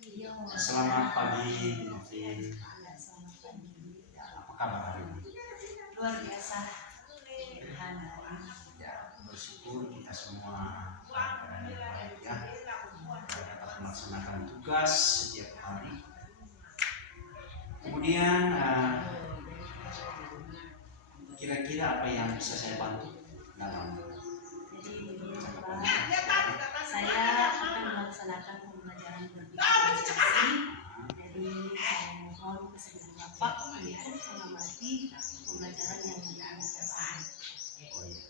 Selamat pagi, Novin. Selamat pagi. Apa kabar hari ini? Luar biasa. Tuhan. Ya, bersyukur kita semua dalam keadaan yang baik ya. Kita dapat melaksanakan tugas setiap hari. Kemudian kira-kira apa yang bisa saya bantu dalam Jadi begini Pak, saya akan melaksanakan pembelajaran berdiferensiasi. Jadi saya mohon kesediaan Bapak untuk mengamati pembelajaran yang akan kita lakukan. Oh iya.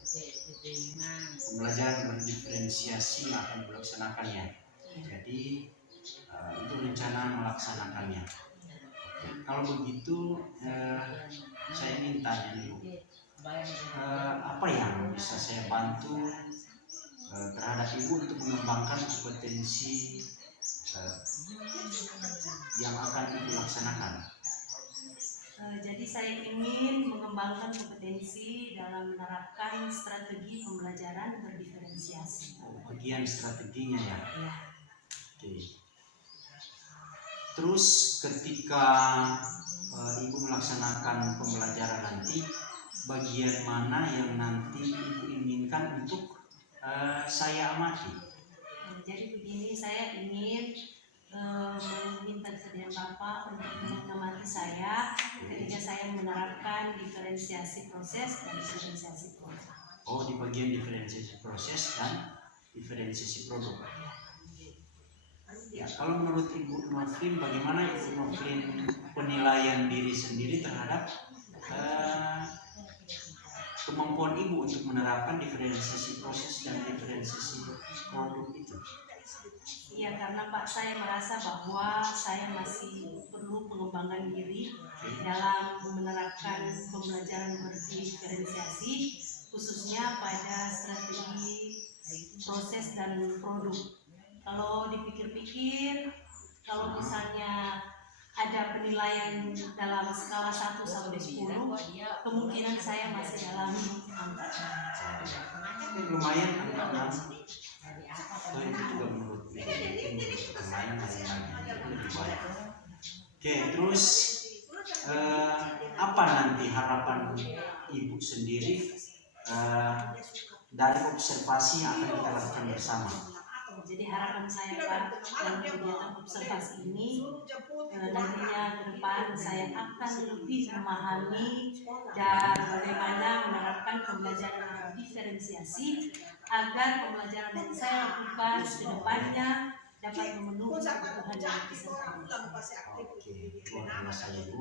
Pembelajaran berdiferensiasi akan dilaksanakan ya. Jadi itu rencana melaksanakannya. Kalau begitu saya ingin tanya nih, apa yang bisa saya bantu terhadap Ibu untuk mengembangkan kompetensi yang akan Ibu laksanakan? Jadi saya ingin mengembangkan kompetensi dalam menerapkan strategi pembelajaran berdiferensiasi. Bagian strateginya ya. Ya. Oke. Terus ketika Ibu melaksanakan pembelajaran nanti, bagian mana yang nanti Ibu inginkan untuk saya amati? Jadi begini, saya ingin meminta kesediaan Bapak untuk mengamati saya ketika saya menerapkan diferensiasi proses dan diferensiasi produk. Oh, di bagian diferensiasi proses dan diferensiasi produk. Ya, kalau menurut Ibu Novin, bagaimana Ibu Novin penilaian diri sendiri terhadap kemampuan Ibu untuk menerapkan diferensiasi proses dan diferensiasi produk itu? Iya, karena Pak, saya merasa bahwa saya masih perlu pengembangan diri dalam menerapkan pembelajaran berdiferensiasi, khususnya pada strategi proses dan produk. Kalau dipikir-pikir, kalau misalnya ada penilaian dalam skala 1 sampai 10, kemungkinan saya masih dalam angka 6. Lumayan angka 6. So, itu juga menurut lumayan lagi lebih baik. Oke, terus apa nanti harapan Ibu sendiri dari observasi yang akan kita lakukan bersama? Jadi harapan saya Pak, dalam kegiatan observasi ini nantinya ke depan saya akan lebih memahami dan bagaimana menerapkan pembelajaran diferensiasi agar pembelajaran yang saya lakukan ke depannya dapat memenuhi kebutuhan dan peserta. Oke, luar biasa Ibu.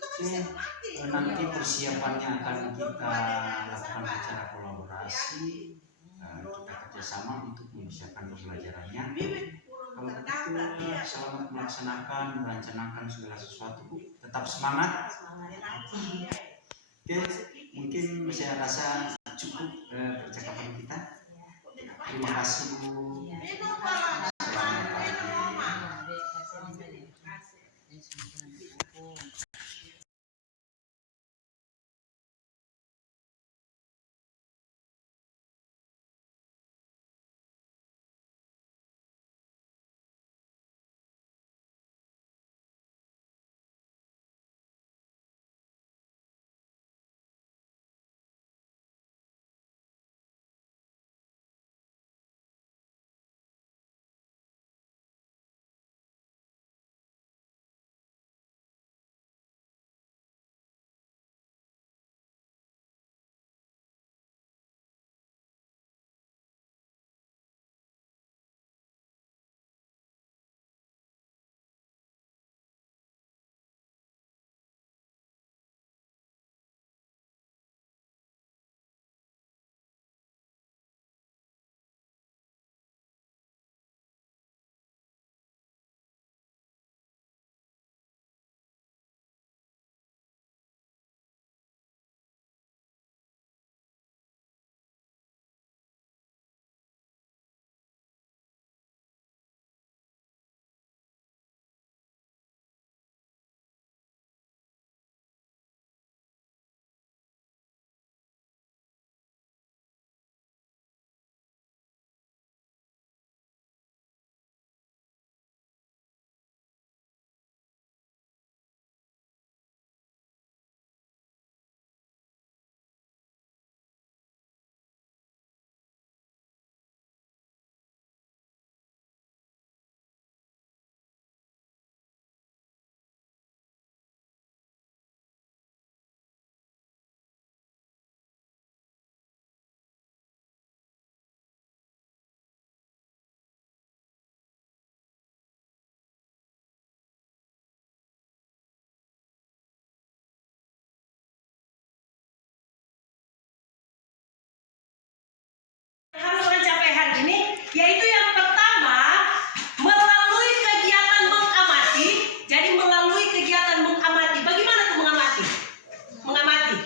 Oke, nanti persiapannya akan kita lakukan secara kolaborasi. Kita kerjasama untuk mempersiapkan pembelajarannya. Kalau begitu, selamat melaksanakan, merencanakan segala sesuatu, Bu. Tetap semangat. Oke, mungkin saya rasa cukup percakapan kita. Terima kasih, Bu. Yaitu yang pertama, melalui kegiatan mengamati. Jadi melalui kegiatan mengamati. Bagaimana tuh mengamati? Mengamati.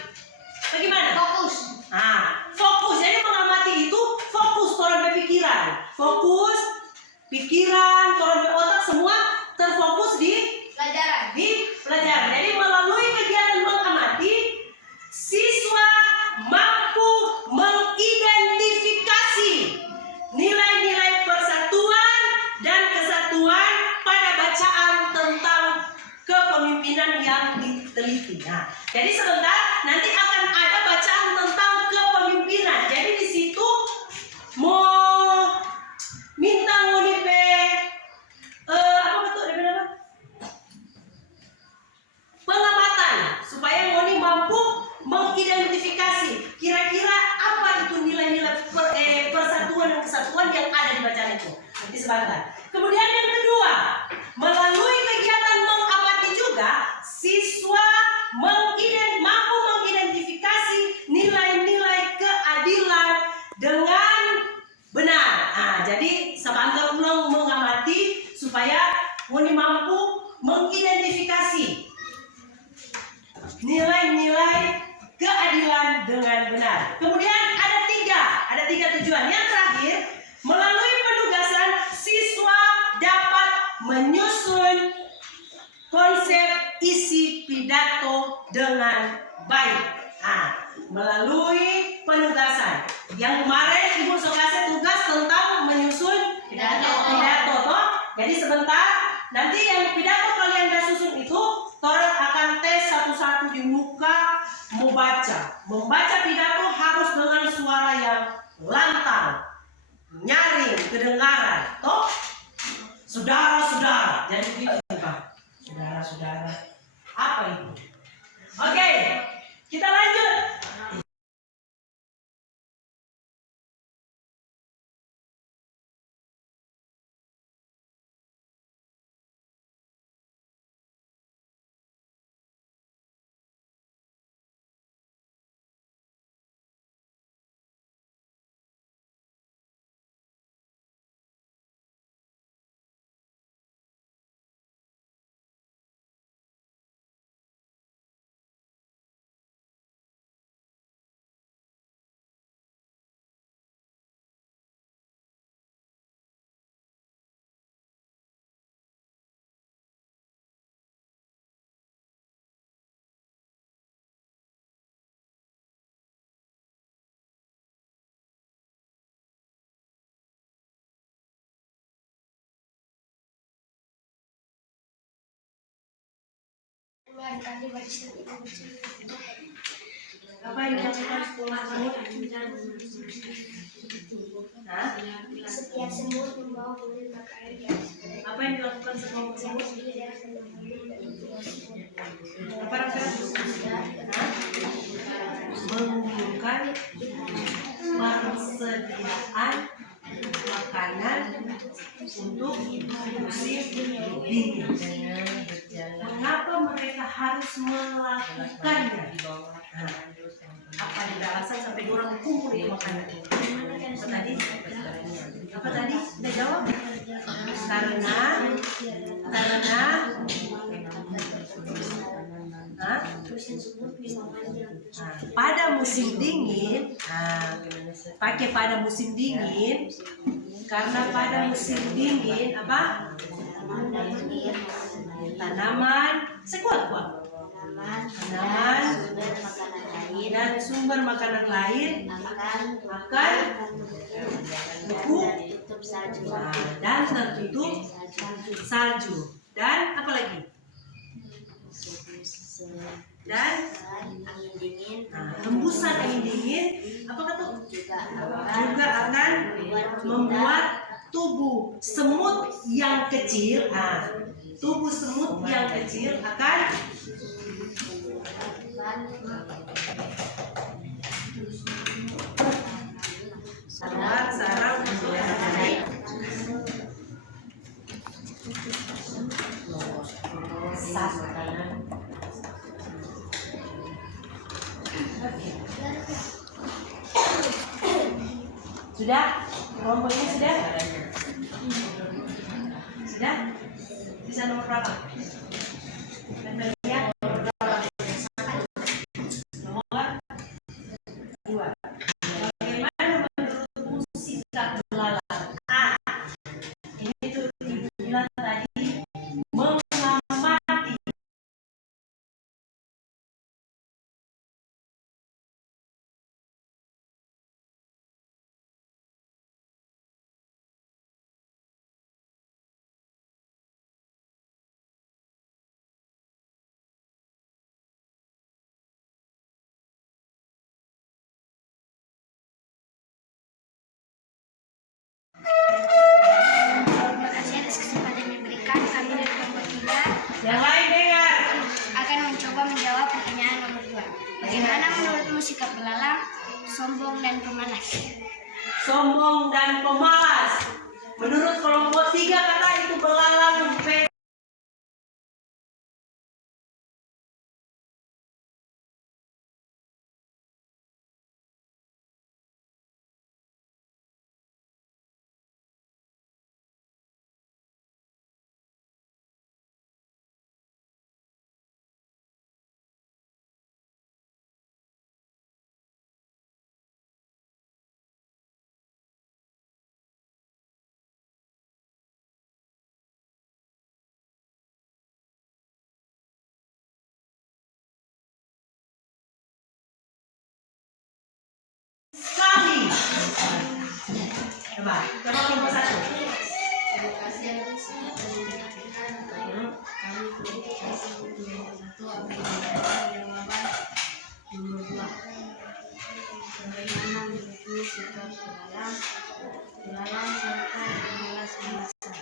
Bagaimana? Fokus. Nah, fokus. Jadi mengamati itu fokus orang berpikiran. Fokus, pikiran, orang berotak semua terfokus di Pelajaran. pelajaran. Jadi melalui kegiatan mengamati, siswa mampu mengidentifikasi nilai-nilai persatuan dan kesatuan pada bacaan tentang kepemimpinan yang diteliti. Nah, jadi sebentar nanti akan ada bacaan tentang kepemimpinan. Jadi di situ mau minta ngonipe apa betul DP apa? Pengamatan supaya ngoni mampu mengidentifikasi kira-kira apa itu nilai-nilai persatuan dan kesatuan yang ada di bacaan itu. Nanti sebentar. Kemudian yang kedua, melalui kegiatan mengamati juga siswa mampu mengidentifikasi nilai-nilai keadilan dengan benar. Nah, jadi sebentar ulang mengamati supaya ngoni mampu mengidentifikasi nilai-nilai keadilan dengan benar. Kemudian ada tiga tujuan. Yang terakhir, melalui penugasan siswa dapat menyusun konsep isi pidato dengan baik. Nah, melalui penugasan. Yang kemarin Ibu kasih tugas tentang menyusun pidato toh. Jadi sebentar, nanti yang pidato kalian dah susun itu orang akan tes satu-satu di muka membaca pidato harus dengan suara yang lantang, nyaring, kedengaran, toh saudara-saudara. Jadi gitu Pak, saudara-saudara. Apa itu? Oke, kita lanjut. Apa yang dilakukan sekolah semut? Hah? Setiap semut membawa kulit makanan di atas mereka. Apa yang dilakukan sekolah semut? Apa rasanya? Mengumpulkan persediaan makanan untuk musim dingin. Mengapa mereka harus melakukannya? Nah, apa ada alasan sampai orang kumpul itu makanan? Apa tadi? Apa tadi? Udah jawab? Pada musim dingin, pakai pada musim dingin, karena pada musim dingin apa? Tanaman sekuat-kuat. Tanaman dan sumber makanan lain akan tertutup salju. Dan tertutup salju. Dan apa lagi? Dan angin dingin, hembusan angin dingin apa tuh? Juga akan membuat tubuh semut yang kecil, tubuh semut yang kecil akan sarang menjadi sudah. Kelompok ini sudah? Sudah? Bisa nomor berapa? Dan lihat nomor 2. Bagaimana menurutmu sikap belalang? A. Ini tuh dibilang tadi mengamati. Terima kasih atas kesempatan yang diberikan. Kami dari kelompok 3 Yang lain dengar. akan mencoba menjawab pertanyaan nomor 2. Bagaimana menurutmu sikap belalang, sombong dan pemalas? Sombong dan pemalas. Menurut kelompok 3 kata itu belalang sekali. Coba kelompok 1. Terima kasih atas kesempatan yang diberikan. Kami kelompok 1 akan menjawab jawaban nomor 2. Bagaimana menurutmu sikap belalang serta pemalas bangsa?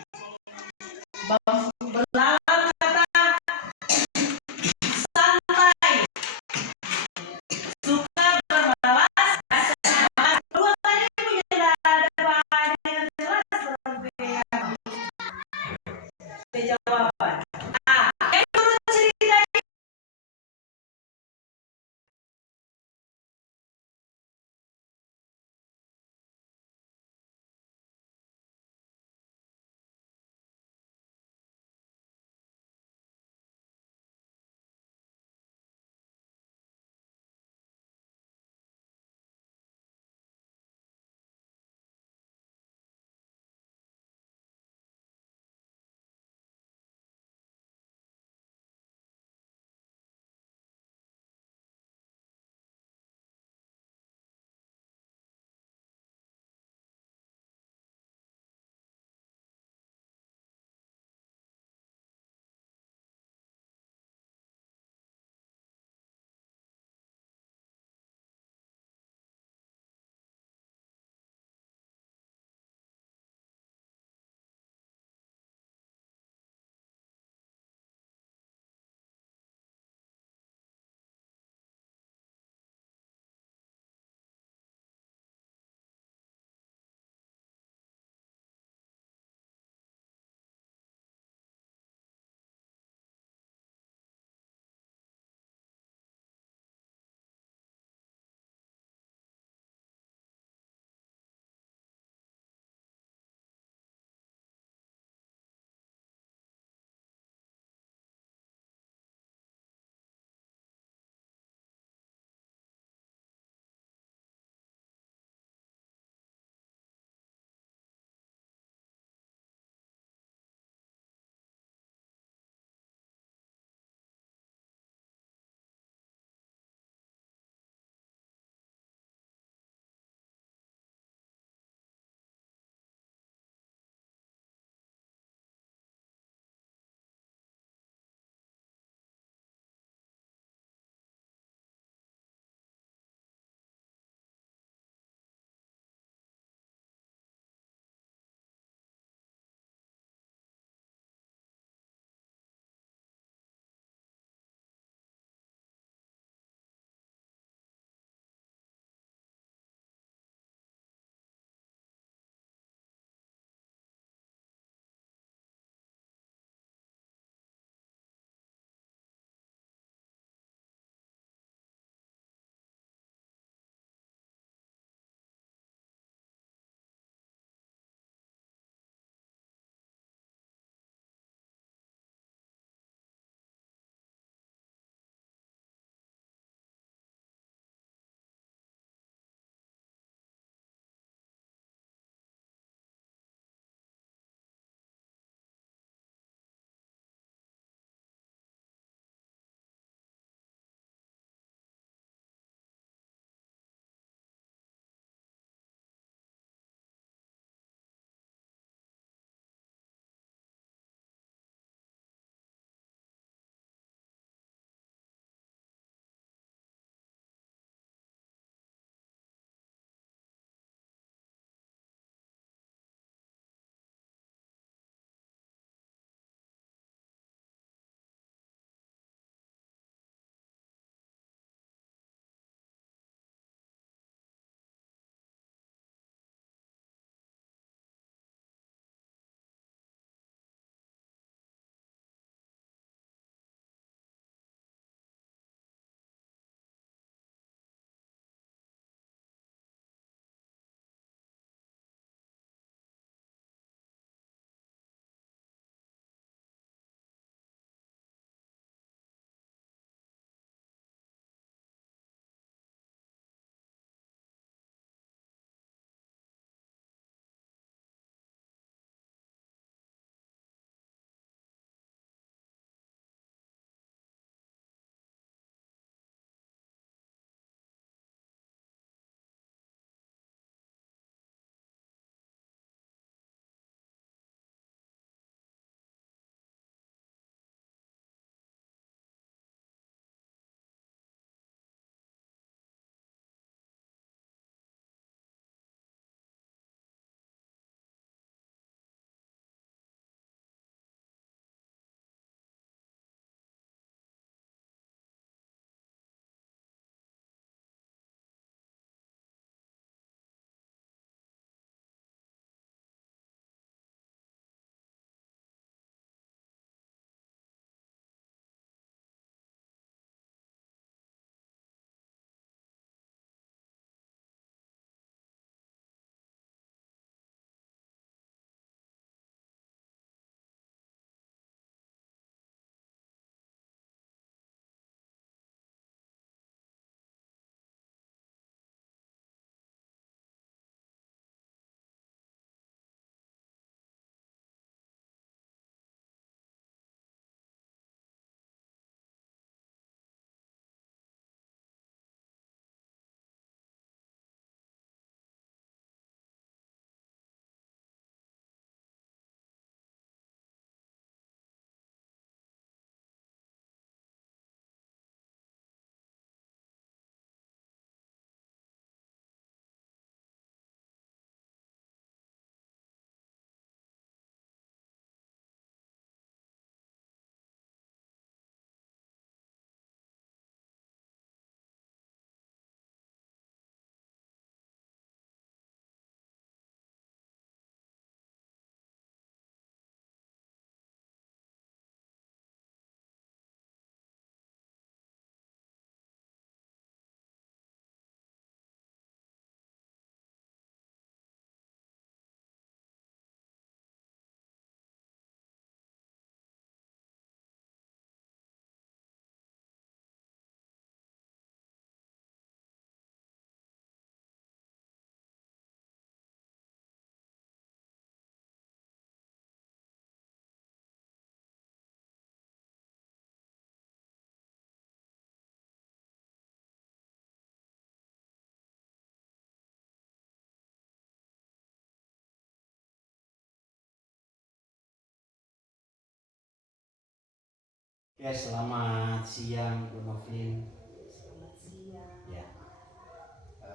Oke, selamat siang Bu Novlin. Selamat siang. Ya,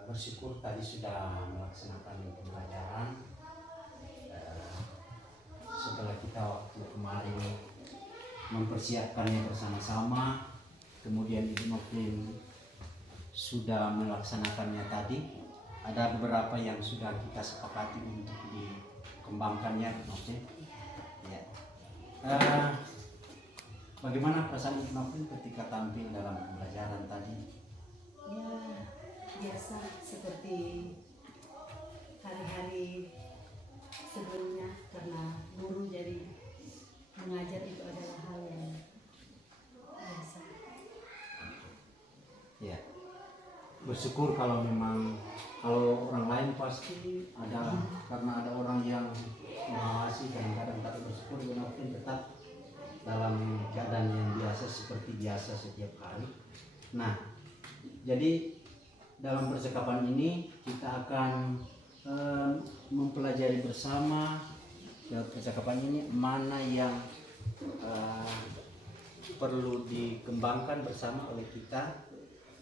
bersyukur tadi sudah melaksanakan pembelajaran. Setelah kita waktu kemarin mempersiapkannya bersama-sama, kemudian Ibu Novlin sudah melaksanakannya tadi. Ada beberapa yang sudah kita sepakati untuk dikembangkannya, Bu Novlin. Ya. Bagaimana perasaan Ibu Novlin ketika tampil dalam pembelajaran tadi? Ya, biasa seperti hari-hari sebelumnya, karena guru jadi mengajar itu adalah hal yang biasa. Ya, bersyukur kalau memang kalau orang lain pasti ada, karena ada orang yang mengawasi, kadang-kadang tak bersyukur. Ibu Novlin tetap dalam keadaan yang biasa seperti biasa setiap hari. Nah, jadi dalam percakapan ini kita akan mempelajari bersama dalam percakapan ini mana yang perlu dikembangkan bersama oleh kita,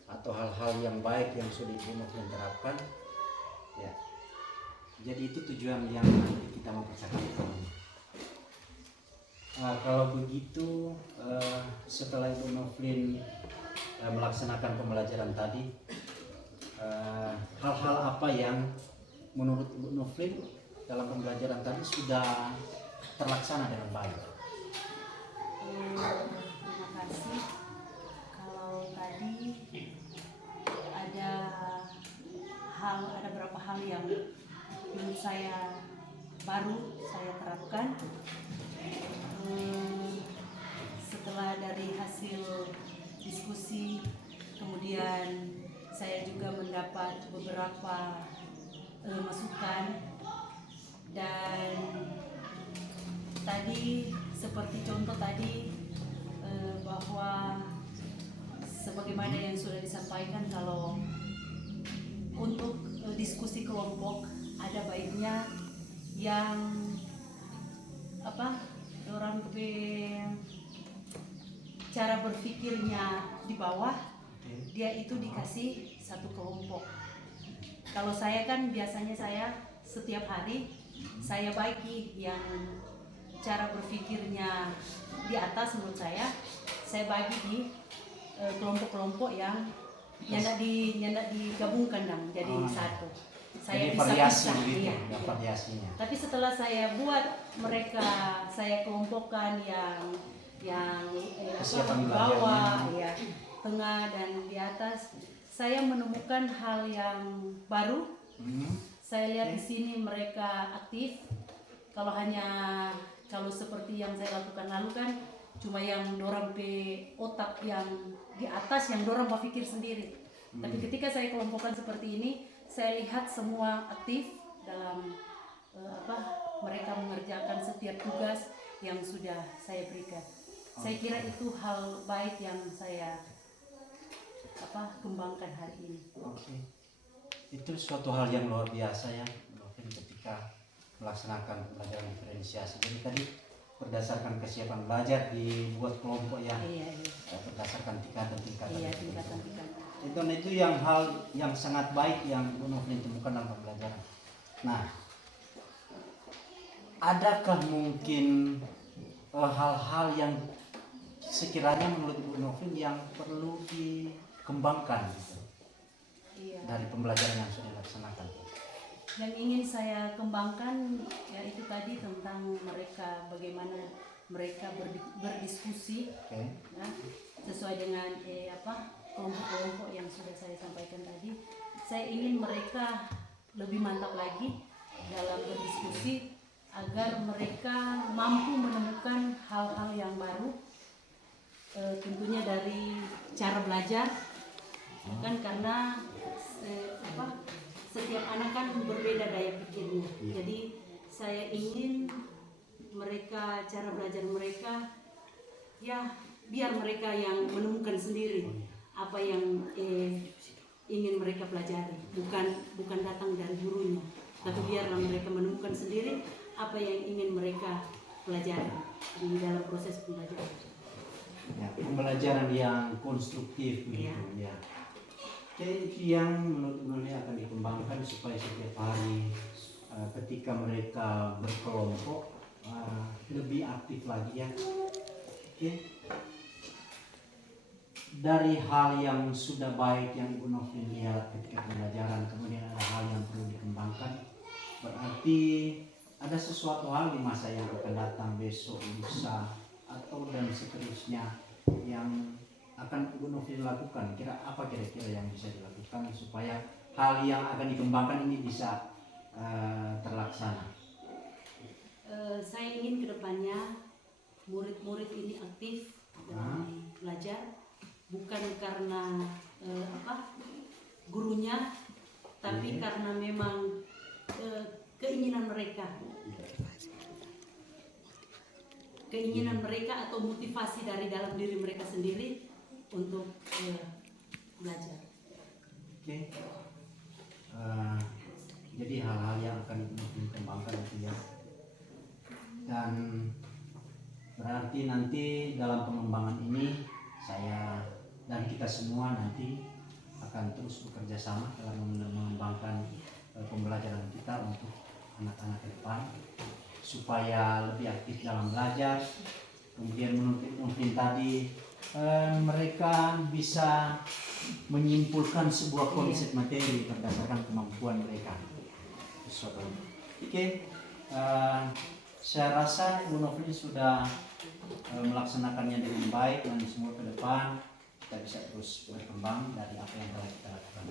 atau hal-hal yang baik yang sudah Ibu Novlin terapkan. Ya, jadi itu tujuan yang nanti kita mau percakapan. Kalau begitu, setelah Ibu Novlin melaksanakan pembelajaran tadi, hal-hal apa yang menurut Ibu Novlin dalam pembelajaran tadi sudah terlaksana dengan baik? Terima kasih. Kalau tadi ada beberapa hal yang menurut saya baru saya terapkan. Setelah dari hasil diskusi, kemudian saya juga mendapat beberapa masukan, dan tadi seperti contoh tadi bahwa sebagaimana yang sudah disampaikan, kalau untuk diskusi kelompok ada baiknya yang orang cara berpikirnya di bawah, dia itu dikasih satu kelompok. Kalau saya kan biasanya saya setiap hari saya bagi yang cara berpikirnya di atas, menurut saya bagi di kelompok-kelompok yang nyandak digabungkan jadi satu. Saya jadi bisa variasi pisah, gitu, iya. ya, variasinya. Tapi setelah saya buat mereka, saya kelompokkan yang Kesiapan bawah, belajarnya. ya, tengah dan di atas, saya menemukan hal yang baru. Saya lihat di sini mereka aktif. Kalau seperti yang saya lakukan lalu kan cuma yang dorang pe otak yang di atas, yang dorang berpikir sendiri. Tapi ketika saya kelompokkan seperti ini, saya lihat semua aktif dalam mereka mengerjakan setiap tugas yang sudah saya berikan. Saya kira itu hal baik yang saya kembangkan hari ini. Oke. Itu suatu hal yang luar biasa ya, mungkin ketika melaksanakan pembelajaran diferensiasi. Jadi tadi berdasarkan kesiapan belajar dibuat kelompok yang berdasarkan tingkatan-tingkatan. Iya, tingkatan-tingkatan. Itu yang hal yang sangat baik yang Bu Novlin temukan dalam pembelajaran. Nah, adakah mungkin hal-hal yang sekiranya menurut Bu Novlin yang perlu dikembangkan gitu, dari pembelajaran yang sudah dilaksanakan? Yang ingin saya kembangkan yaitu tadi tentang mereka, bagaimana mereka berdiskusi, ya, sesuai dengan kelompok-kelompok yang sudah saya sampaikan tadi. Saya ingin mereka lebih mantap lagi dalam berdiskusi agar mereka mampu menemukan hal-hal yang baru, tentunya dari cara belajar, kan, karena setiap anak kan berbeda daya pikirnya. Jadi saya ingin mereka, cara belajar mereka, ya biar mereka yang menemukan sendiri apa yang ingin mereka pelajari, bukan datang dari gurunya, tapi biarlah mereka menemukan sendiri apa yang ingin mereka pelajari di dalam proses pembelajaran. Ya, pembelajaran yang konstruktif begitu ya. Oke, itu yang menurut Noni akan dikembangkan supaya setiap hari ketika mereka berkelompok lebih aktif lagi ya. Oke. Dari hal yang sudah baik yang Ibu Novin lihat ketika pembelajaran, kemudian ada hal yang perlu dikembangkan, berarti ada sesuatu hal di masa yang akan datang, besok, lusa, atau dan seterusnya yang akan Ibu Novin lakukan. Apa kira-kira yang bisa dilakukan supaya hal yang akan dikembangkan ini bisa terlaksana? Saya ingin kedepannya murid-murid ini aktif dalam belajar, bukan karena gurunya, tapi karena memang keinginan mereka atau motivasi dari dalam diri mereka sendiri untuk belajar. Oke. Jadi hal-hal yang akan dikembangkan itu ya. Dan berarti nanti dalam pengembangan ini saya dan kita semua nanti akan terus bekerja sama dalam mengembangkan pembelajaran kita untuk anak-anak ke depan supaya lebih aktif dalam belajar. Kemudian mungkin tadi mereka bisa menyimpulkan sebuah konsep materi berdasarkan kemampuan mereka. Oke. Saya rasa Ibu Novin sudah melaksanakannya dengan baik dan semua ke depan kita bisa terus berkembang dari apa yang telah kita lakukan.